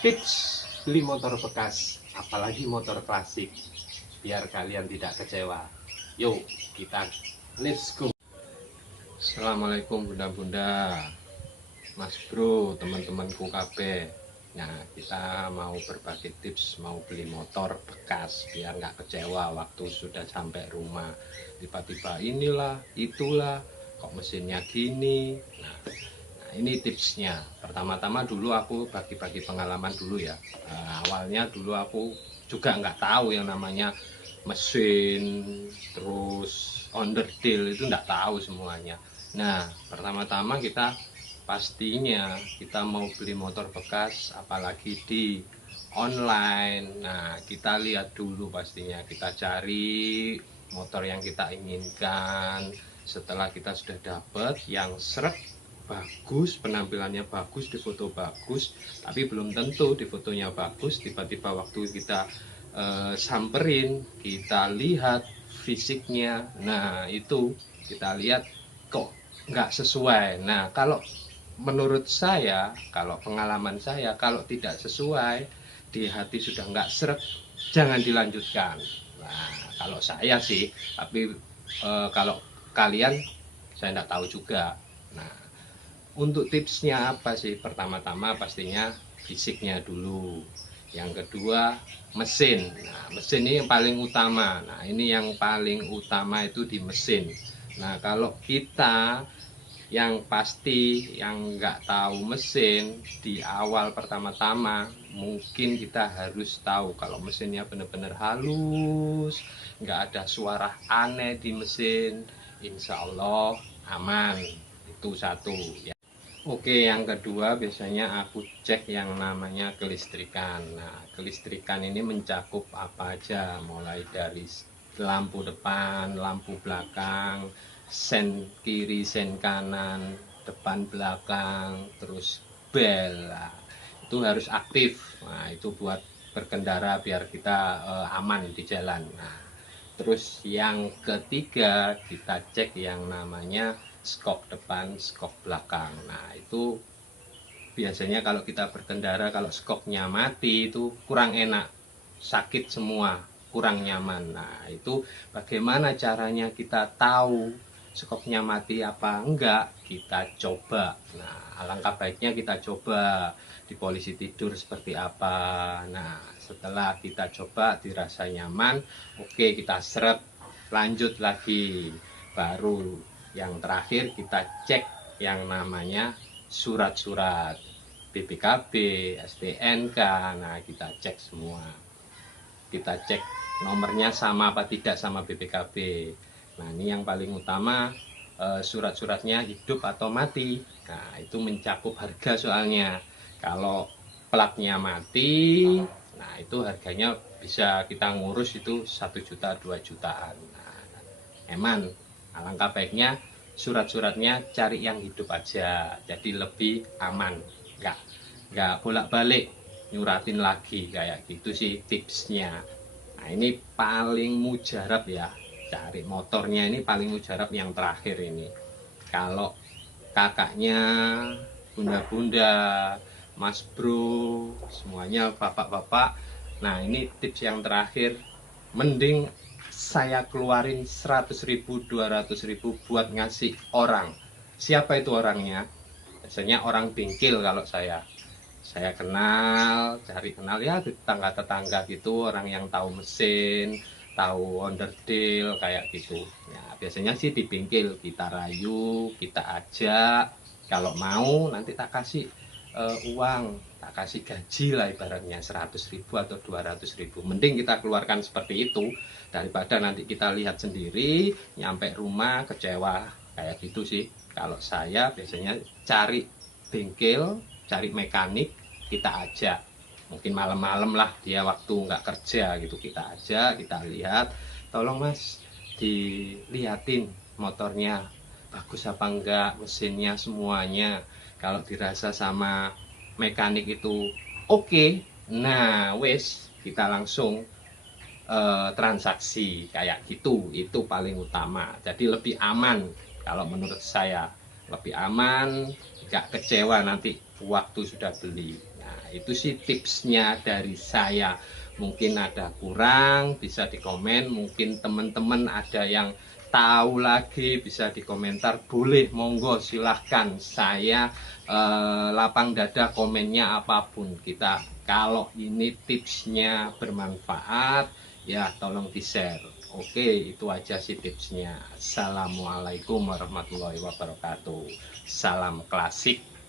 Tips beli motor bekas, apalagi motor klasik, biar kalian tidak kecewa. Yuk, kita let's go. Assalamualaikum bunda-bunda, mas bro, teman-temanku KB. Nah, kita mau berbagi tips mau beli motor bekas biar nggak kecewa waktu sudah sampai rumah. Tiba-tiba inilah, itulah, kok mesinnya gini. Nah, ini tipsnya. Pertama-tama dulu aku bagi-bagi pengalaman dulu ya. Awalnya dulu aku juga nggak tahu yang namanya mesin, terus onderdil itu nggak tahu semuanya. Nah, pertama-tama pastinya kita mau beli motor bekas, apalagi di online. Nah, kita lihat dulu pastinya, kita cari motor yang kita inginkan. Setelah kita sudah dapat yang seret, bagus, penampilannya bagus, di foto bagus, tapi belum tentu di fotonya bagus, tiba-tiba waktu kita samperin, kita lihat fisiknya, nah itu kita lihat kok nggak sesuai. Nah, kalau menurut saya, kalau pengalaman saya, kalau tidak sesuai, di hati sudah nggak seret, jangan dilanjutkan. Nah, kalau saya sih, tapi kalau kalian saya nggak tahu juga. Nah, untuk tipsnya apa sih? Pertama-tama pastinya fisiknya dulu. Yang kedua mesin. Nah, mesin ini yang paling utama. Nah, ini yang paling utama itu di mesin. Nah, kalau kita yang pasti yang nggak tahu mesin di awal pertama-tama, mungkin kita harus tahu kalau mesinnya benar-benar halus, nggak ada suara aneh di mesin, insya Allah aman. Itu satu ya. Oke, yang kedua biasanya aku cek yang namanya kelistrikan. Nah, kelistrikan ini mencakup apa aja, mulai dari lampu depan, lampu belakang, sen kiri, sen kanan, depan belakang, terus bel. Nah, itu harus aktif. Nah, itu buat berkendara biar kita aman di jalan. Nah, terus yang ketiga kita cek yang namanya skok depan, skok belakang. Nah, itu biasanya kalau kita berkendara, kalau skoknya mati itu kurang enak, sakit semua, kurang nyaman. Nah, itu bagaimana caranya kita tahu skoknya mati apa enggak? Kita coba. Nah, alangkah baiknya kita coba di polisi tidur seperti apa. Nah, setelah kita coba dirasa nyaman, oke, kita seret, lanjut lagi. Baru yang terakhir kita cek yang namanya surat-surat BPKB, STNK. Nah, kita cek semua. Kita cek nomornya sama apa tidak sama BPKB. Nah, ini yang paling utama, surat-suratnya hidup atau mati. Nah, itu mencakup harga soalnya. Kalau platnya mati, nah itu harganya bisa kita ngurus itu 1 juta 2 jutaan. Nah, eman, alangkah baiknya surat-suratnya cari yang hidup aja, jadi lebih aman, nggak bolak-balik nyuratin lagi kayak gitu sih tipsnya. Nah, ini paling mujarab ya, cari motornya ini paling mujarab yang terakhir ini. Kalau kakaknya, bunda-bunda, mas bro, semuanya bapak-bapak, nah ini tips yang terakhir, mending saya keluarin 100.000 200.000 buat ngasih orang. Siapa itu orangnya? Biasanya orang bengkel. Kalau saya kenal, cari kenal ya tetangga-tetangga gitu, orang yang tahu mesin, tahu onderdil kayak gitu. Ya, biasanya sih di bengkel kita rayu, kita ajak, kalau mau nanti tak kasih uang, tak kasih gaji lah ibaratnya 100.000 atau 200.000. Mending kita keluarkan seperti itu daripada nanti kita lihat sendiri nyampe rumah kecewa kayak gitu sih. Kalau saya biasanya cari bengkel, cari mekanik, kita ajak. Mungkin malam-malam lah dia waktu nggak kerja gitu, kita ajak, kita lihat, tolong mas dilihatin motornya bagus apa enggak, mesinnya semuanya. Kalau dirasa sama mekanik itu oke, nah wes kita langsung transaksi kayak gitu. Itu paling utama, jadi lebih aman kalau menurut saya, lebih aman, nggak kecewa nanti waktu sudah beli. Nah, itu sih tipsnya dari saya. Mungkin ada kurang bisa dikomen, mungkin teman-teman ada yang tahu lagi bisa dikomentar, boleh, monggo silahkan. Saya lapang dada, komennya apapun. Kita kalau ini tipsnya bermanfaat ya tolong di share. Oke, itu aja sih tipsnya. Assalamualaikum warahmatullahi wabarakatuh. Salam klasik.